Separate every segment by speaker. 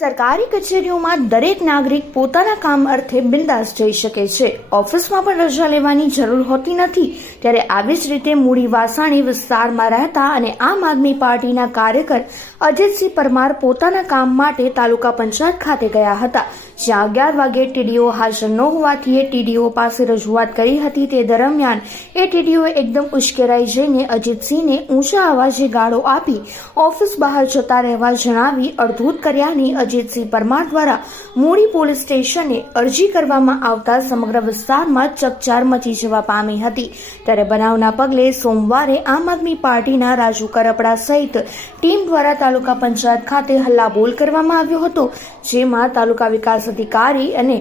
Speaker 1: સરકારી કચેરીઓમાં દરેક નાગરિક પોતાના કામ અર્થે બિંદાસ જઈ શકે છે. ઓફિસમાં પણ રજા લેવાની જરૂર હોતી નથી. ત્યારે આવી જ રીતે મૂડી વાસાણી વિસ્તારમાં રહેતા અને આમ આદમી પાર્ટીના કાર્યકર અજીતસિંહ પરમાર પોતાના કામ માટે તાલુકા પંચાયત ખાતે ગયા હતા. જ્યાં અગિયાર વાગે ટીડીઓ હાજર ન હોવાથી એ ટીડીઓ પાસે રજૂઆત કરી હતી તે દરમિયાન એ ટીડીઓ એકદમ ઉશ્કેરાઈ જઈને અજીતસિંહને ઊંચા અવાજે ગાળો આપી ઓફિસ બહાર જતા રહેવા જણાવી અડધૂત કર્યાની અજીતસિંહ પરમાર દ્વારા મૂળી પોલીસ સ્ટેશને અરજી કરવામાં આવતા સમગ્ર વિસ્તારમાં ચકચાર મચી જવા પામી હતી. ત્યારે બનાવના પગલે સોમવારે આમ આદમી પાર્ટીના રાજુ કરપડા સહિત ટીમ દ્વારા તાલુકા પંચાયત ખાતે હલ્લાબોલ કરવામાં આવ્યો હતો, જેમાં તાલુકા વિકાસ અધિકારી અને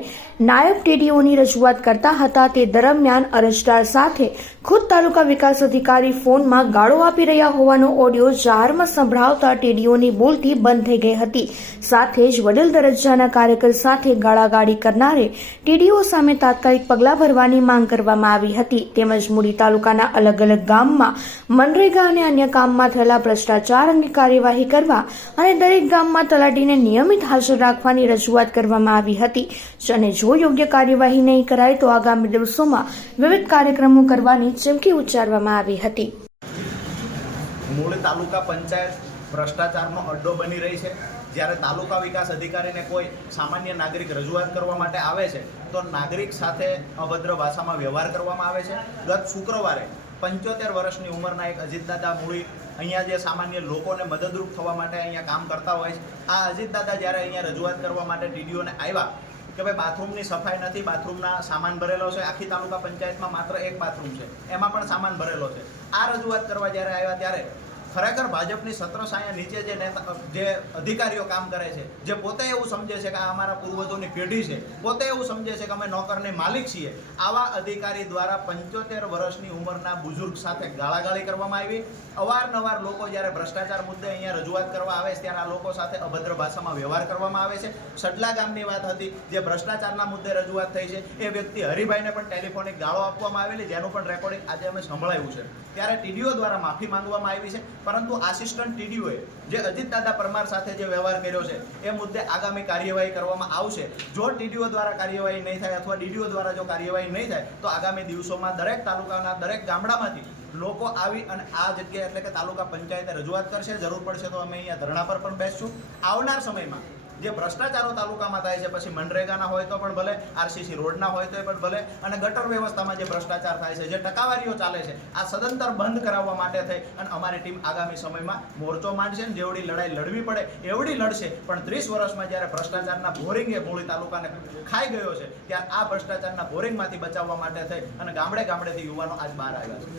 Speaker 1: નાયબ ટીડીઓની રજૂઆત કરતા હતા. તે દરમિયાન અરજદાર સાથે ખુદ તાલુકા વિકાસ અધિકારી ફોનમાં ગાળો આપી રહ્યા હોવાનો ઓડિયો જાહેરમાં સંભળાવતા ટીડીઓની બોલતી બંધ થઈ ગઈ હતી. સાથે જ વડીલ દરજ્જાના કાર્યકર સાથે ગાળાગાળી કરનારે ટીડીઓ સામે તાત્કાલિક પગલાં ભરવાની માંગ કરવામાં આવી હતી. તેમજ મૂડી તાલુકાના અલગ અલગ ગામમાં મનરેગા અને અન્ય કામમાં થયેલા ભ્રષ્ટાચાર અંગે કાર્યવાહી કરવા અને દરેક ગામમાં તલાટીને નિયમિત હાજર રાખવાની રજૂઆત કરવામાં આવી હતી. અને જો યોગ્ય કાર્યવાહી નહીં કરાય તો આગામી દિવસોમાં વિવિધ કાર્યક્રમો કરવાની ચીમકી ઉચ્ચારવામાં આવી હતી.
Speaker 2: મૂળ તાલુકા પંચાયત ભ્રષ્ટાચારનો અડ્ડો બની રહી છે. જ્યારે તાલુકા વિકાસ અધિકારીને કોઈ સામાન્ય નાગરિક રજૂઆત કરવા માટે આવે છે, તો નાગરિક સાથે અભદ્ર ભાષામાં વ્યવહાર કરવામાં આવે છે. ગત શુક્રવારે પંચોતેર વર્ષની ઉંમરના એક અજીતદાદા મૂળી અહીંયા જે સામાન્ય લોકોને મદદરૂપ થવા માટે અહીંયા કામ કરતા હોય છે. આ અજીતદાદા જ્યારે અહીંયા રજૂઆત કરવા માટે ટીડીઓને આવ્યા કે ભાઈ બાથરૂમની સફાઈ નથી, બાથરૂમના સામાન ભરેલો છે. આખી તાલુકા પંચાયતમાં માત્ર એક બાથરૂમ છે. એમાં પણ સામાન ભરેલો છે. આ રજૂઆત કરવા જ્યારે આવ્યા ત્યારે ખરેખર ભાજપની સત્ર સાયા નીચે જે નેતા જે અધિકારીઓ કામ કરે છે, જે પોતે એવું સમજે છે કે આ અમારા પૂર્વજોની પેઢી છે, પોતે એવું સમજે છે કે અમે નોકરની માલિક છીએ. આવા અધિકારી દ્વારા પંચોતેર વર્ષની ઉંમરના બુઝુર્ગ સાથે ગાળાગાળી કરવામાં આવી. અવારનવાર લોકો જ્યારે ભ્રષ્ટાચાર મુદ્દે અહીંયા રજૂઆત કરવા આવે છે, ત્યારે આ લોકો સાથે અભદ્ર ભાષામાં વ્યવહાર કરવામાં આવે છે. સડલા ગામની વાત હતી, જે ભ્રષ્ટાચારના મુદ્દે રજૂઆત થઈ છે, એ વ્યક્તિ હરિભાઈને પણ ટેલિફોનિક ગાળો આપવામાં આવેલી, જેનું પણ રેકોર્ડિંગ આજે અમે સંભળાયું છે. ત્યારે ટીડીઓ દ્વારા માફી માંગવામાં આવી છે. પરંતુ આસિસ્ટન્ટ ટીડીઓએ જે અજીતદાદા પરમાર સાથે જે વ્યવહાર કર્યો છે, એ મુદ્દે આગામી કાર્યવાહી કરવામાં આવશે. જો ટીડીઓ દ્વારા કાર્યવાહી નહીં થાય અથવા ડીડીઓ દ્વારા જો કાર્યવાહી નહીં થાય, તો આગામી દિવસોમાં દરેક તાલુકાના દરેક ગામડામાંથી લોકો આવી અને આ જગ્યાએ એટલે કે તાલુકા પંચાયતે રજૂઆત કરશે. જરૂર પડશે તો અમે અહીંયા ધરણા પર પણ બેસશું. આવનાર સમયમાં જે ભ્રષ્ટાચારો તાલુકામાં થાય છે, પછી મનરેગાના હોય તો પણ ભલે, આરસીસી રોડના હોય તો પણ ભલે, અને ગટર વ્યવસ્થામાં જે ભ્રષ્ટાચાર થાય છે, જે ટકાવારીઓ ચાલે છે, આ સદંતર બંધ કરાવવા માટે થઈ, અને અમારી ટીમ આગામી સમયમાં મોરચો માંડશે ને જેવડી લડાઈ લડવી પડે, એવડી લડશે, પણ ત્રીસ વર્ષમાં જ્યારે ભ્રષ્ટાચારના બોરિંગે મૂળી તાલુકાને ખાઈ ગયો છે, ત્યારે આ ભ્રષ્ટાચારના બોરિંગમાંથી બચાવવા માટે થઈ, અને ગામડે ગામડેથી યુવાનો આજ બહાર આવ્યા છે.